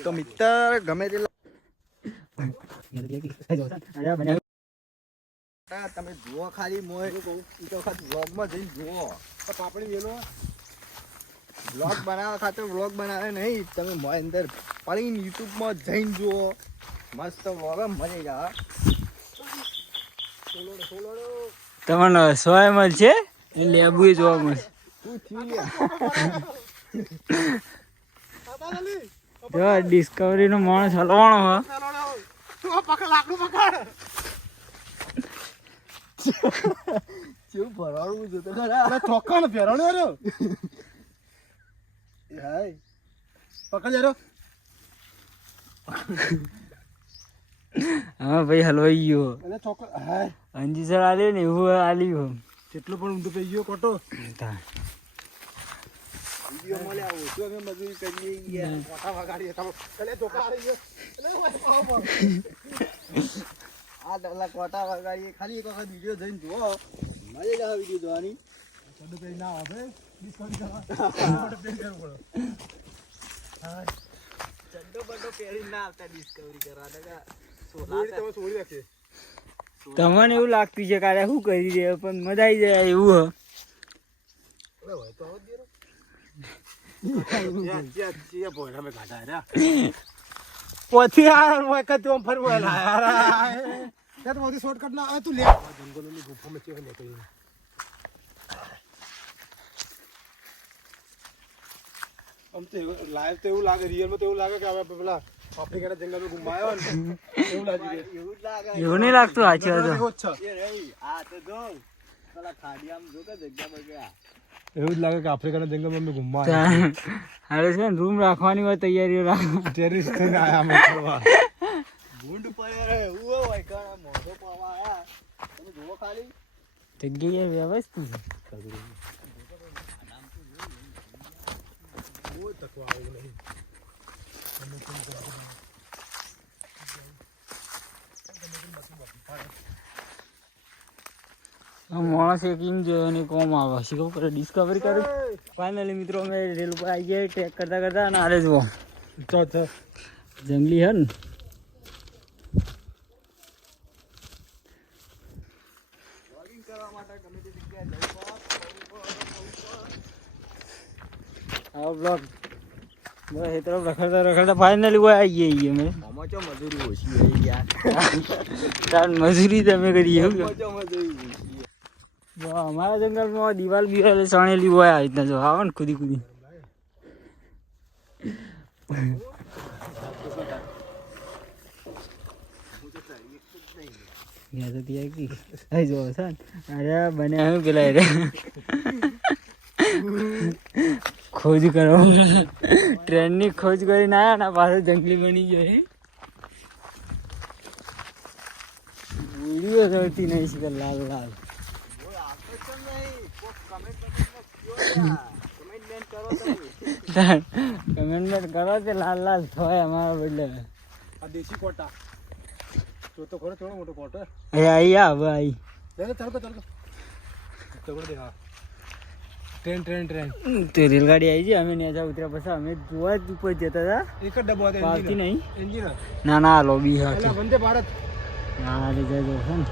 તો મિત્ર ગમે તે તમે જુઓ ખાલી મોય તો વ્લોગમાં જઈને જુઓ પાપડી વેલો વ્લોગ બનાવવા ખાતર વ્લોગ બનાવે નહીં તમે મોય અંદર પડીને યુટ્યુબમાં જઈને જુઓ મસ્ત વ્લોગ મળી જાય તમને હસવાય મળશે લેબુ જોવા મળશે જો ડિસ્કવરી નો માણસ હલવાણો હ કેવું ભરવાડું જોતો ખરા ચોખ્ખાનો ફેરવાનો રહ્યો હાય પકડ જારો હા ભાઈ હલવાઈ ગયો એટલે ચોખ્ખો હાય અંજી સર આલ્યો ને એવું આલ્યું કેટલો પણ ઊંધો પઈ ગયો કોટો વિડિયો મળે આવો જો અમે મજૂરી કરીએ યાર કોટા વગાડીએ તો એટલે ધોકા આવી ગયો આ ડલા કોટા વગાડીએ ખાલી એક વખત વિડિયો જોઈને જુઓ મજા આવે વિડિયો જોવાની ચડો તો ના આવે ડિસ્કાઉન્ટ કરવા ફોટો પ્રિન્ટ કરવો પડે હા ચડો બડો પહેરી ના આવતા ડિસ્કવરી કરવા દગા સોલા તો છોડી રાખે તમને એવું લાગતું છે કે આ શું કરી રહ્યા પણ મજા આવી જાય એવું હ અરે ભાઈ તો આવત દેરો યા બોલ અમે ગાડા રે પોથી આ વખત તો ફરવા લાયા યાર મોદી શોર્ટકટ ના આ તું લે જંગલોની ગુફામાં છે ને કઈ આમ તો લાઈવ તો એવું લાગે રિયલ માં તો એવું લાગે કે આપણે પેલા આફ્રિકાના જંગલમાં ઘુમાયો ને એવું લાગી એવું લાગે એવું નહીં લાગતું સાચી વાત એ રહી આ તો જો પેલા ખાડિયામાં જો કે જગ્યા બગ્યા એવું જ લાગે કે આફ્રિકાના જંગલમાં અમે ઘુમાયો અરે છે ને રૂમ રાખવાની હોય તૈયારીઓ રાખ ટેરરિસ્ટ થઈને આયા અમે ફરવા ગુંડ પડ્યા રે એવું હોય કાણા મોઢો પાવા આયા તમે જોવો ખાલી જગ્યાએ વ્યવસ્થિત કોઈ તકવા આવું નહીં માણસ એક ઇન જોયો ને કોમ આવે શીખો કરે ડિસ્કવરી કરી ફાઇનલી મિત્રો અમે રેલ ઉપર આવી ગયા ટ્રેક કરતા કરતા અને આરે જુઓ જંગલી હે ને આવો બ્લોગ બસ એ તરફ રખડતા રખડતા ફાઇનલી કોઈ આવી ગઈ અમે આમાં ચો મજૂરી ઓછી હોય યાર તાર મજૂરી તમે કરી એવું મજો મજૂરી ઓછી જો અમારા જંગલમાં દિવાલ બિવાલ સણેલી હોય આ રીતના જો આવે ને ખુદી ખુદી જો અરે બને હું પેલા રે ખોજ કરો ટ્રેનની ખોજ કરીને આવ્યા ને પાછો જંગલી બની ગયો હે વિડીયો જોતી નહીં છે લાલ લાલ કમેન્ટમેન્ટ કરો તે લાલ લાલ થાય અમારા બદલે આ દેશી કોટા તો તો ખરો થોડો મોટો કોટો એ આઈ હવે આઈ લે તડકો તગડો દે હા ટ્રેન તો રેલગાડી આવી છે અમે નેજા ઉતર્યા પછી અમે જોવા જ ઉપર જતા હતા એક જ ડબ્બો હતો પાવતી નહીં એન્જિન ના લોબી હા એટલે વંદે ભારત હા રે જજો છે ને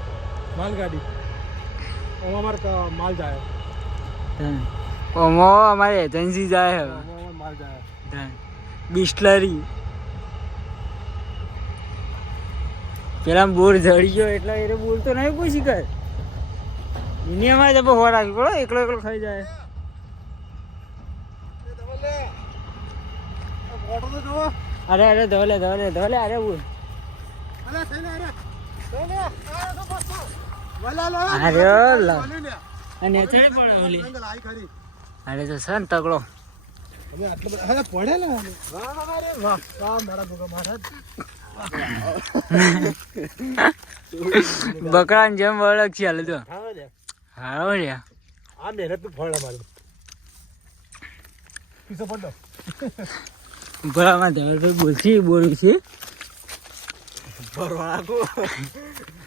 માલગાડી અમાર તો માલ જાય ઓમો અમારી એજન્સી જાય હવે અમાર માલ જાય બિસ્લરી પેલા બોર જડી ગયો એટલે એ બોલતો નહીં કોઈ શીખર દુનિયામાં જબ હોર આવી પડો એકલો ખાઈ જાય અરે ધોલે અરે બોલ અરે અને ચડે પડે ઓલી અરે તો સન તગડો બકરા ને જેમ વળગ છે હાલ તો હારો રે આ મહેનત નું ફળ અમારું પીસો પડો ભરામાં ધવલભાઈ બોલছি બોલું છે ભરવાકો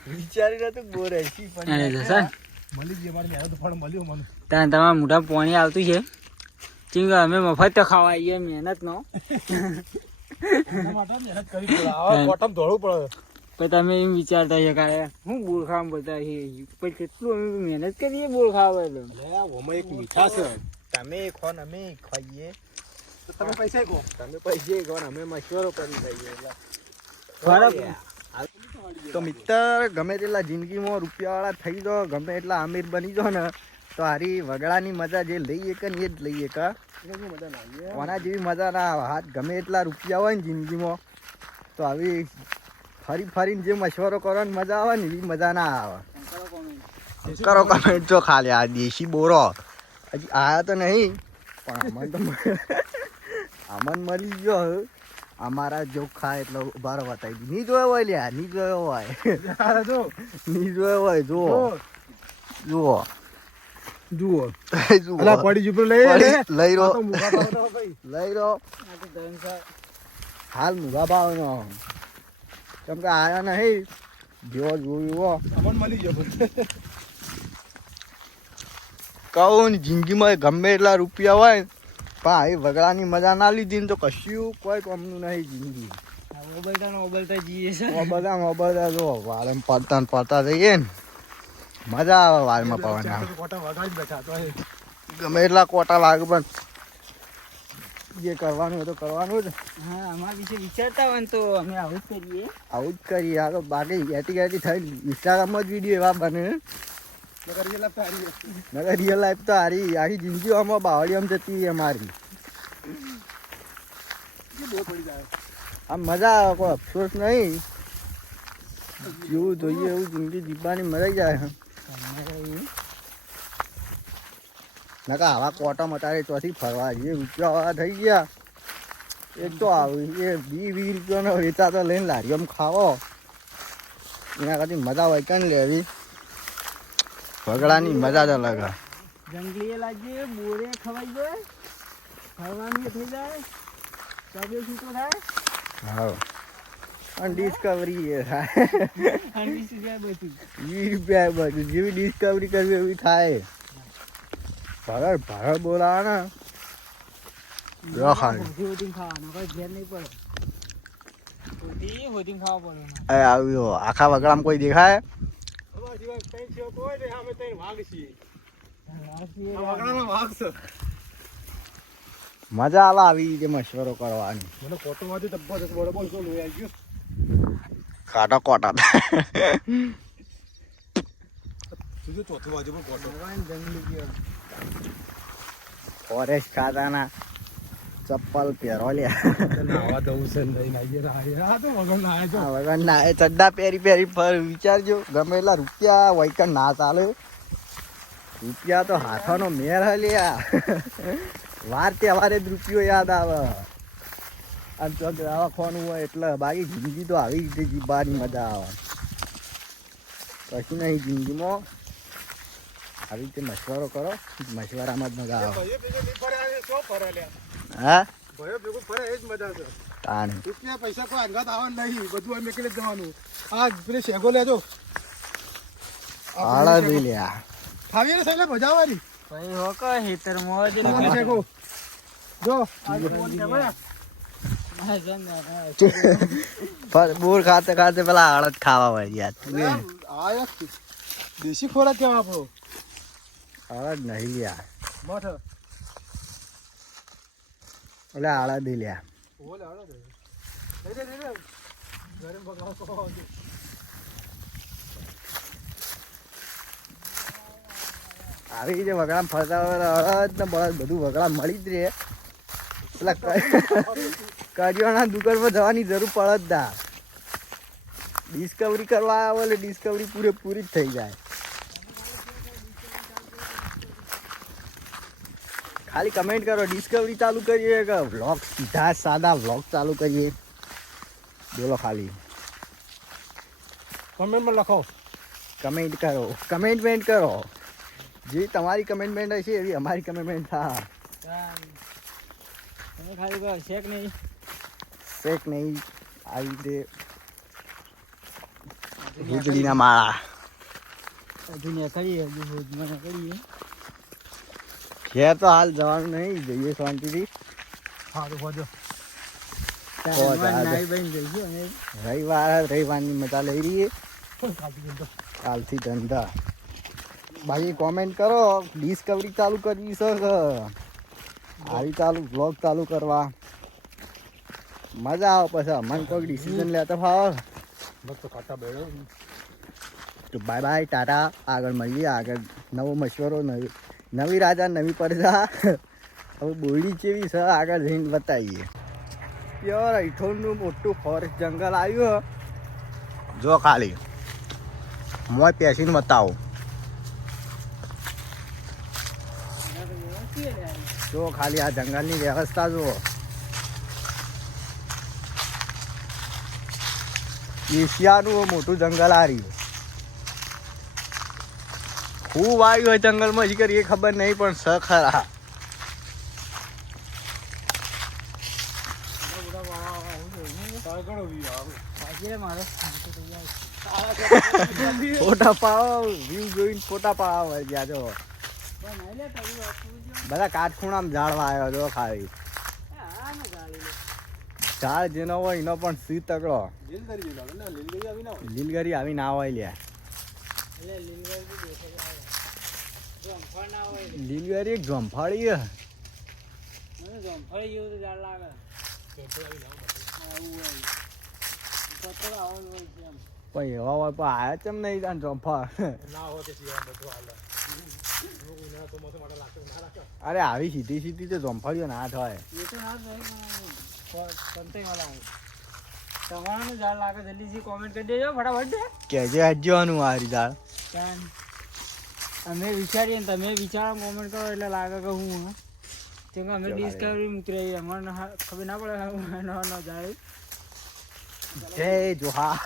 વિચારી નતું બોરે છી પણ અરે તો સર મળી ગઈ મારી મહેનત ફળ મળ્યું મને ત્યાં તમારા મોઢા પાણી આવતું છે ચીંગા અમે મફત તો ખાવા આવીએ મહેનત નો એના માટે મહેનત કરવી પડે આવા કોટમ દોડવું પડે પણ તમે એમ વિચારતા છે કે હું બોર ખાવા બધા પછી કેટલું અમે મહેનત કરીએ બોર ખાવા એટલે ઓમાં એક મીઠા છે તમે ખો ને અમે ખાઈએ તો તમે પૈસા કહો તમે પૈસા કહો ને અમે મશવરો કરી દઈએ એટલે તો મિત્ર ગમે તેટલા જિંદગીમાં રૂપિયાવાળા થઈ જાઓ ગમે એટલા અમીર બની જાઓ ને તો હારી વગડાની મજા જે લઈએ કે ને એ જ લઈએ કા કોના જેવી મજા ના આવે હાથ ગમે એટલા રૂપિયા હોય ને જિંદગીમાં તો આવી ફરી ફરીને જે મશવરો કરવાની મજા આવે ને એવી મજા ના આવે કરો કમેન્ટ જો ખાલી આ દેશી બોરો હજી આયા તો નહીં પણ અમન મળી ગયો અમારા જો ખાય એટલે બાર બતાવી દી નહીં જોયો હોય લ્યા નહીં જોયો હોય નહીં જોયો હોય જુઓ જુઓ જુઓ જુઓ પડી જુપર લઈ લો લઈ લો હાલ મુગા ભાવ નો કેમ કે આયા નહીં જેવો જોયું અમન મળી ગયો કહું ને જિંદગીમાં ગમે એટલા રૂપિયા હોય પણ એ વગડાની મજા ના લીધી ને તો કશું કોઈ કામનું નહીં જિંદગી મોબાઈલ જો વાળમાં પડતા ને પડતા જઈએ ને મજા આવે વાળમાં પડવાના ગમે એટલા કોટા લાગે પણ જે કરવાનું હોય તો કરવાનું જ હા અમારા વિશે વિચારતા હોય ને તો અમે આવું જ કરીએ આ તો બાકી એટી થઈ ઇન્સ્ટાગ્રામમાં જ વિડીયો એવા બને નગર રિયલ લાઈફ તો હારી આખી જિંદગી આમાં બાવળી આમ જતી અમારી આમ મજા આવે કોઈ અફસોસ નહીં જેવું જોઈએ એવું જિંદગી જીવવાની મજા જાય નકા આવા કોટા મટારે ચોથી ફરવા જઈએ રૂપિયાવાળા થઈ ગયા એક તો આવી એ 20 રૂપિયાનો વેચા તો લઈને લારીઓમાં ખાવો એના કરતી મજા વૈકન લેવી વગડાની મજા જ અલગ જંગલી લાગીએ બોરે ખવાઈ જાય ફરવાની થઈ જાય તબે છૂટો થાય હા અને ડિસ્કવરી એ થાય 20 રૂપિયા બધું જેવી ડિસ્કવરી કરવી એવી થાય ભાગળ બોલાવા ને આવ્યો આખા વગડામાં કોઈ દેખાય મજા આવે આવી રીતે મશવરો કરવાની કાટા કોટા ફોરેસ્ટ ખાતાના ચપ્પલ પહેરો લ્યા ચડ્ડા પહેરી ફર વિચારજો ગમે એટલા રૂપિયા વૈકન ના ચાલે રૂપિયા તો હાથોનો મેર લ્યા વાર તહેવારે જ રૂપિયો યાદ આવે આમ ચોક આવા ખોનું હોય એટલે બાકી જિંદગી તો આવી રીતે જીવવાની મજા આવે કશું નહીં જિંદગીમાં આવી રીતે મશવરો કરો મશવરામાં જ મજા આવે હા પૈસા કોઈ અંગાત આવવા નહીં બધું અમે નીકળી જવાનું આ પેલી શેગો લેજો આળા દઈ લ્યા ખાવી ને મજાવાની ભાઈ હો કા હેતર મોજ શેગો જો બોર ખાતે ખાતે પેલા આળત ખાવા હોય યાર દેશી ખોરાક કેવા આપણો આળત નહીં લ્યા ઓલે આળા દઈ લ્યા આવી રીતે વગડા ફરતા અળદ ને બળદ બધું વગડા મળી જ રહે પેલા કરિયાણા દુકાન પર જવાની જરૂર પડે જ ના ડિસ્કવરી કરવા આવે એટલે ડિસ્કવરી પૂરેપૂરી જ થઈ જાય ખાલી કમેન્ટ કરો ડિસ્કવરી ચાલુ કરીએ કે વ્લોગ સીધા સાદા વ્લોગ ચાલુ કરીએ બોલો ખાલી કમેન્ટમાં લખો કમેન્ટમેન્ટ કરો જે તમારી કમેન્ટમેન્ટ હશે એવી અમારી કમેન્ટમેન્ટ થાય ખાલી શેક નહીં આવી રીતે વીજળીના માળા દુનિયા કરીએ કરીએ ઘેર તો હાલ જવાનું નહીં, જઈએ શાંતિથી. સારું હોજો. રવિવારની મજા લઈ રહીએ. કાલથી ધંધા. બાકી કોમેન્ટ કરો, ડિસ્કવરી ચાલુ કરવી છે કે આવી ચાલુ વ્લોગ ચાલુ કરવા. મજા આવે પછી મને કોઈ ડિસિઝન લેતા ફાવે. તો બાય બાય, ટાટા. આગળ મળીએ, આગળ નવો મશવરો, નવી રાજા નવી પ્રજા. હવે બોયડી કેવી છે આગળ જઈને બતાવીએ. પ્યોર અઠોણનું મોટું ફોરેસ્ટ જંગલ આવ્યું. જો ખાલી મોય પેસીને બતાવો. જો ખાલી આ જંગલની વ્યવસ્થા જુઓ. એશિયાનું મોટું જંગલ આ રહ્યું. ખૂબ આવ્યું હોય જંગલમાં, હજી કરી એ ખબર નહીં પણ સ ખરા. ફોટા પાડો, વ્યૂ જોઈને ફોટા પાડવા ગયા. જો બધા કાટખૂણામાં ઝાડવા આવ્યો. જો ખાલી ઝાડ જેનો હોય એનો પણ સી તકડો. લીલગરી આવી ના હોય લ્યા. લીલગરી એક જમફાળી. પણ એવા હોય પણ આયા કેમ નહીં તાન જમફળ? અરે આવી સીધી સીધી તો જમફળીઓ ના થાય. તમારું ઝાડ લાગે જલ્દીથી કોમેન્ટ કરી દેજો ફટાફટ. કેજે હજવાનું આ ઝાડ. અમે વિચારીએ ને તમે વિચારો કોમેન્ટ કરો એટલે લાગે કે હું કેમ કે અમે ડિસ્કવરી મૂકી રહી. અમારે ખબર ના પડે ઝાડ. જય જોહા.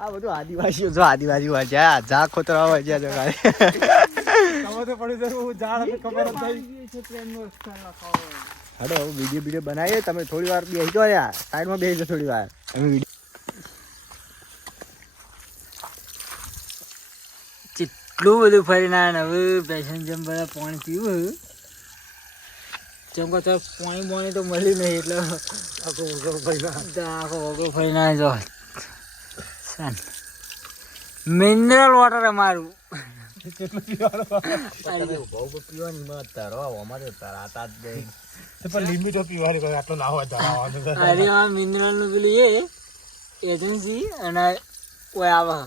આ બધું આદિવાસીઓ જો આદિવાસી હોય જ્યાં ઝા ખોતરા હોય જ્યાં જો ખાલી ખબર તો પડી જશે ઝાડ ખબર જ હડો વિડીયો બનાવીએ. તમે થોડી વાર બેસી જાઓ યાર, સાઈડમાં બેસી જાઓ થોડી વાર. અમે જેટલું બધું ફરીને આવ્યા ને હવે પેશન જેમ બધા પાણી પીવું. જેમ કે પાણી પાણી તો મળ્યું નહીં એટલે આખો વગરો ફરીને જો મિનરલ વોટર અમારું. લિમિટો પીવાની કોઈ આટલો ના હોય. અરે આ મિનરલ નું પેલું એ એજન્સી અને કોઈ આવે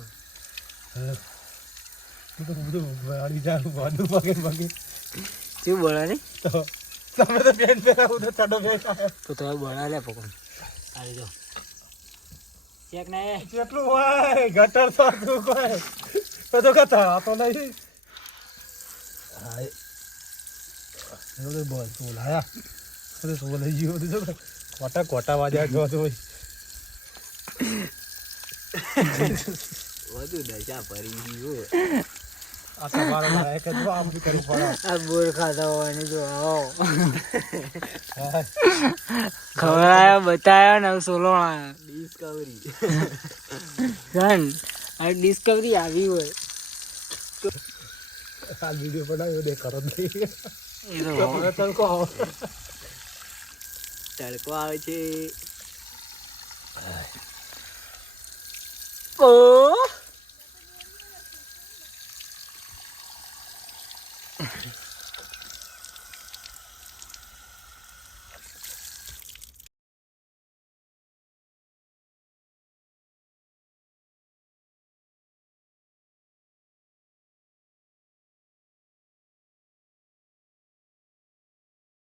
શું બોલા ને તમે તો બેન પહેરાવું તો ચડો બે તો તમે બોલા લે પકડ. અરે જો ચેક ના એ કેટલું હોય ગટર તો કોઈ તો કથા આ તો નહીં. બસ બોલાયા બોલાઈ ગયો બધું. કોટા કોટા વાજ્યા ગયો તો વધુ દશા ફરી ગયું. આ તમારે લાયક જ આમ કરવું પડે. આ બોર ખાતા હોય જો ખવડાયા બતાયા ને સોલો ડિસ્કવરી આ ડિસ્કવરી આવી હોય આ વિડીયો બનાવ્યો દે કરો નહીં. એ તો તડકો આવે છે. ઓ